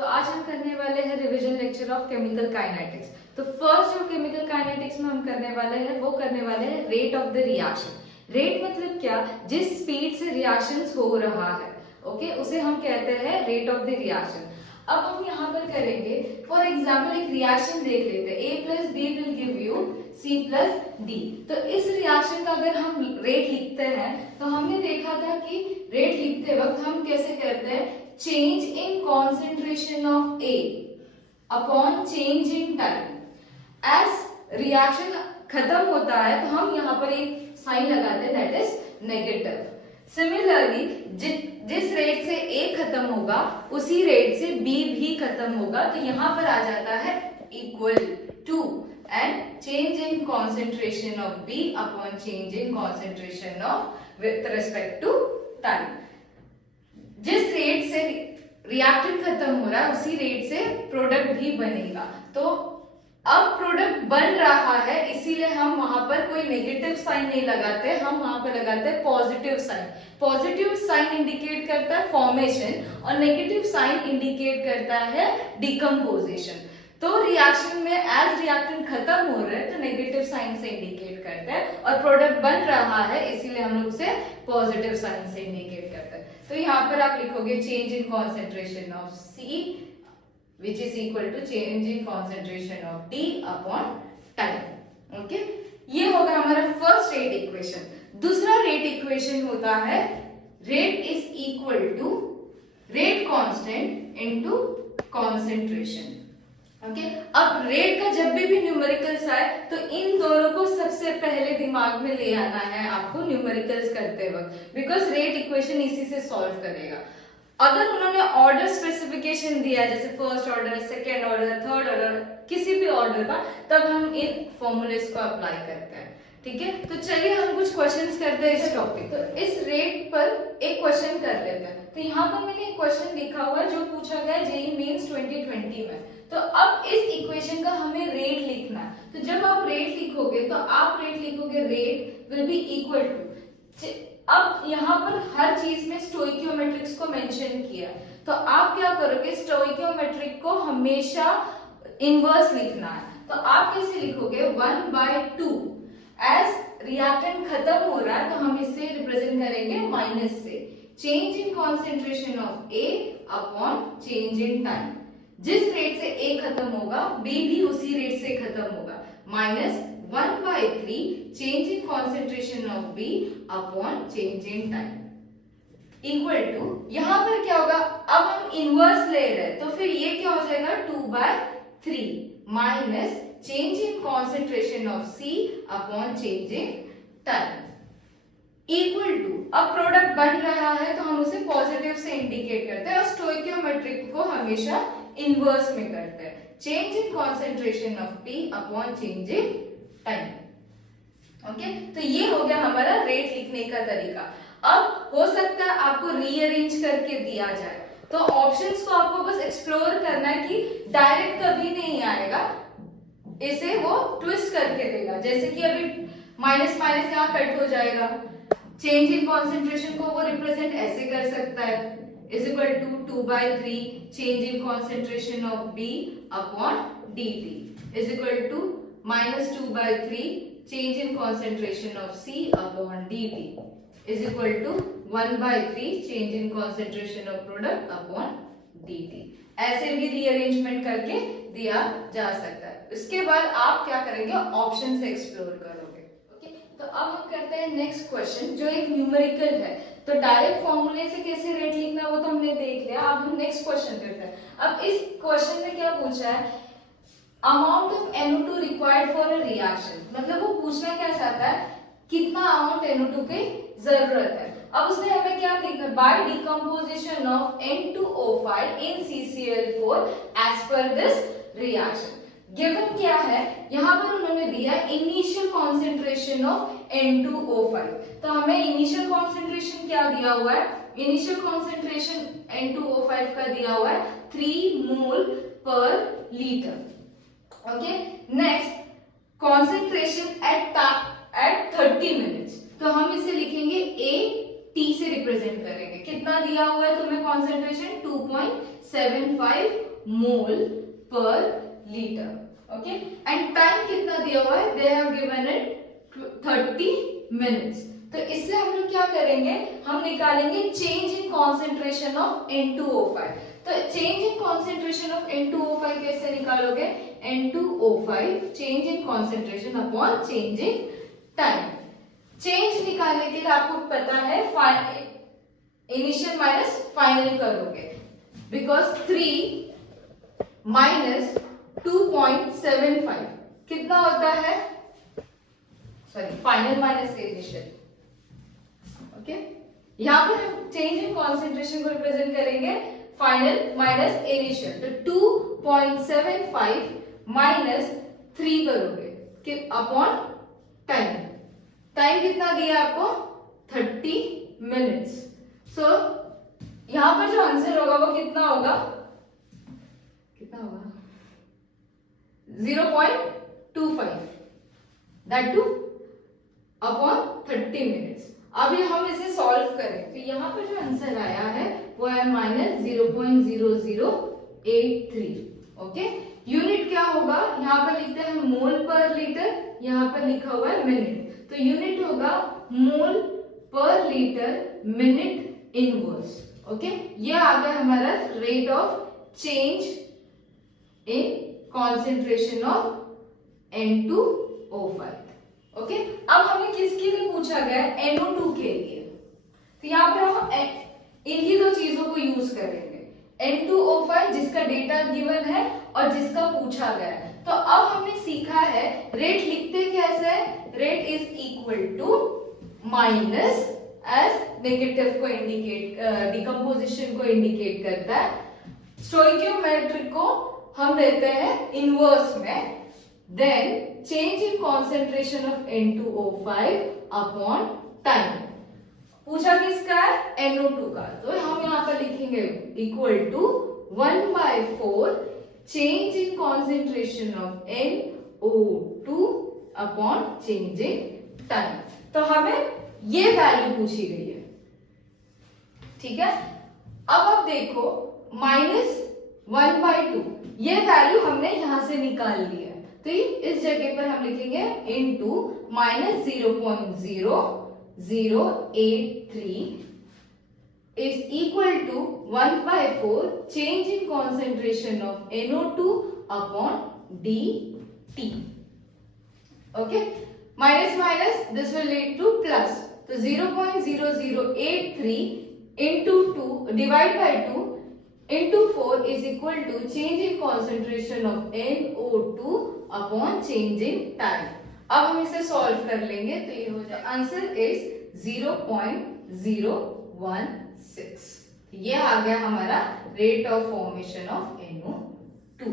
तो आज हम करने वाले हैं revision lecture of chemical kinetics. तो फर्स्ट जो केमिकल काइनेटिक्स में हम करने वाले हैं वो करने वाले हैं rate of the reaction. Rate मतलब क्या, जिस स्पीड से रिएक्शंस हो रहा है, ओके, उसे हम कहते हैं रेट ऑफ द रिएक्शन। अब हम यहाँ पर करेंगे, फॉर एग्जाम्पल एक रिएक्शन देख लेते हैं, A plus B will give you C plus D. तो इस रिएक्शन का अगर हम रेट लिखते हैं तो हमने देखा था कि रेट लिखते वक्त हम कैसे करते हैं, change in concentration of A upon change in time. As reaction खत्म होता है तो हम यहाँ पर एक साइन लगाते हैं, दैट इज नेगेटिव। सिमिलरली जिस रेट से A खत्म होगा उसी रेट से B भी खत्म होगा, तो यहाँ पर आ जाता है equal to and change in concentration of B upon change in concentration of with respect to time. जिस रेट से रिएक्टेंट खत्म हो रहा है उसी रेट से प्रोडक्ट भी बनेगा। तो अब प्रोडक्ट बन रहा है, इसीलिए हम वहां पर कोई नेगेटिव साइन नहीं लगाते, हम वहां पर लगाते हैं positive sign. Positive sign indicate करता है फॉर्मेशन और नेगेटिव साइन इंडिकेट करता है डिकम्पोजिशन। तो रिएक्शन में एज रिएक्टेंट खत्म हो रहा है तो नेगेटिव साइन से इंडिकेट करता है, और प्रोडक्ट बन रहा है इसीलिए हम लोग उसे पॉजिटिव साइन से इंडिकेट करते हैं। तो यहाँ पर आप लिखोगे change in concentration of C which is equal to change in concentration of D upon time. Okay, ये होगा हमारा फर्स्ट रेट इक्वेशन। दूसरा रेट इक्वेशन होता है rate is equal to rate constant into concentration. Okay, अब rate का जब भी न्यूमेरिकल्स आए तो इन दोनों को सबसे पहले दिमाग में ले आना है आपको न्यूमेरिकल्स करते वक्त, बिकॉज रेट इक्वेशन इसी से सॉल्व करेगा। अगर उन्होंने ऑर्डर स्पेसिफिकेशन दिया जैसे first order, second order, third order, किसी भी ऑर्डर का, तब हम इन फॉर्मूलेस को अप्लाई करते हैं। ठीक है, तो चलिए हम कुछ क्वेश्चंस करते हैं इस टॉपिक। तो इस रेट पर एक क्वेश्चन कर लेते हैं। तो यहाँ पर मैंने एक क्वेश्चन लिखा हुआ है जो पूछा गया जेईई मेंस 2020 में। तो अब इस इक्वेशन का हमें रेट लिखना है। तो जब आप रेट लिखोगे तो आप रेट लिखोगे rate will be equal to, अब यहाँ पर हर चीज में स्टोइकियोमेट्रिक्स को मेंशन किया, तो आप क्या करोगे, स्टोइकियोमेट्रिक को हमेशा इनवर्स लिखना है। तो आप कैसे लिखोगे, 1/2। एज रिएक्टेंट खत्म हो रहा है तो हम इसे रिप्रेजेंट करेंगे माइनस से। Change in concentration of A upon change in time. जिस रेट से A खत्म होगा B भी उसी रेट से खत्म होगा, minus 1/3 change in concentration of B upon change in time equal to, यहाँ पर क्या होगा, अब हम इनवर्स ले रहे हैं तो फिर ये क्या हो जाएगा 2/3 minus change in concentration of C upon change in time equal to, अब प्रोडक्ट बन रहा है तो हम उसे पॉजिटिव से इंडिकेट करते हैं और स्टोइकियोमेट्रिक को हमेशा इनवर्स में करते हैं, change in concentration of P upon change in time. Okay, तो ये हो गया हमारा रेट लिखने का तरीका। अब हो सकता है आपको रीअरेंज करके दिया जाए, तो ऑप्शंस को आपको बस एक्सप्लोर करना है कि डायरेक्ट कभी नहीं आएगा, इसे वो ट्विस्ट करके देगा। जैसे कि अभी माइनस माइनस यहाँ कट हो जाएगा, चेंज इन कॉन्सेंट्रेशन को वो रिप्रेजेंट ऐसे कर सकता है, is equal to 2/3 change in concentration of B upon dt is equal to minus 2/3 change in concentration of C upon dt is equal to 1/3 change in concentration of product upon dt। ऐसे भी rearrangement करके दिया जा सकता है। उसके बाद आप क्या करेंगे, ऑप्शन से एक्सप्लोर करोगे। ओके, तो अब हम करते हैं नेक्स्ट क्वेश्चन जो एक न्यूमेरिकल है। तो डायरेक्ट फॉर्मूले से कैसे रेट लिखना वो तो हमने देख लिया, अब हम नेक्स्ट क्वेश्चन करते हैं। अब इस क्वेश्चन में क्या पूछा है, amount of NO2 required for a reaction, मतलब वो पूछना क्या चाहता है, कितना अमाउंट NO2 की जरूरत है। अब उसने हमें क्या देखा, by decomposition of N2O5 in CCl4 as per this reaction. Given क्या है, यहाँ पर उन्होंने दिया इनिशियल कॉन्सेंट्रेशन ऑफ N2O5। तो हमें इनिशियल कॉन्सेंट्रेशन क्या दिया हुआ है, इनिशियल कॉन्सेंट्रेशन N2O5 का दिया हुआ है 3 मोल पर litre. Okay, next concentration eight 30 minutes, तो हम इसे लिखेंगे AT से रिप्रेजेंट करेंगे। कितना दिया हुआ है तुम्हें कॉन्सेंट्रेशन, 2.75 मोल पर लीटर. ओके, एंड टाइम कितना दिया हुआ है, they have given it 30 minutes. तो इससे हम लोग क्या करेंगे, हम निकालेंगे change in concentration of N2O5. तो change in concentration of N2O5 कैसे निकालोगे, N2O5 change in concentration upon change in time. Change निकालने के लिए आपको पता है इनिशियल माइनस फाइनल करोगे, बिकॉज 3 माइनस 2.75 कितना होता है, sorry final minus initial. Okay, यहाँ पर हम चेंज इन कॉन्सेंट्रेशन को रिप्रेजेंट करेंगे फाइनल माइनस इनिशियल. तो 2.75 माइनस 3 करोगे अपॉन टाइम. टाइम कितना दिया आपको, 30 मिनट्स. सो यहां पर जो आंसर होगा वो कितना होगा, 0.25 दैट टू अपॉन 30 मिनट्स. अभी हम इसे सॉल्व करें तो यहाँ पर जो आंसर आया है वो है माइनस 0.0083. ओके, यूनिट क्या होगा, यहाँ पर लिखते हैं मोल पर लीटर, यहाँ पर लिखा हुआ है मिनट. तो यूनिट होगा मोल पर लीटर मिनट इनवर्स. ओके, ये आ गया हमारा rate of change in concentration of N2O5. Okay, अब हमें किसके लिए पूछा गया है, NO2 के लिए. तो यहाँ पर हम इन्हीं दो चीजों को यूज करेंगे, N2O5 जिसका डेटा गिवन है और जिसका पूछा गया है. तो अब हमने सीखा है रेट लिखते कैसे, rate is equal to minus as negative को इंडिकेट, डिकम्पोजिशन को इंडिकेट करता है. स्टोइकियोमेट्रिक को हम देते हैं इनवर्स में. Then change in concentration of N2O5 upon time. पूछा किसका है, NO2 का. तो हम यहाँ पर लिखेंगे equal to 1/4 change in concentration of NO2 upon change in time. तो हमें ये वैल्यू पूछी गई है. ठीक है, अब आप देखो -1/2 ये वैल्यू हमने यहां से निकाल लिया है. तो इस जगह पर हम लिखेंगे into -0.0083 is equal to 1/4 change in concentration of NO2 upon dt. Okay, minus minus this will lead to plus. So 0.0083 into 2 divide by 2 into 4 is equal to change in concentration of NO2 upon change in time. अब हम इसे solve कर लेंगे तो ये हो जाए, answer is 0.016. ये आ गया हमारा rate of formation of NO2.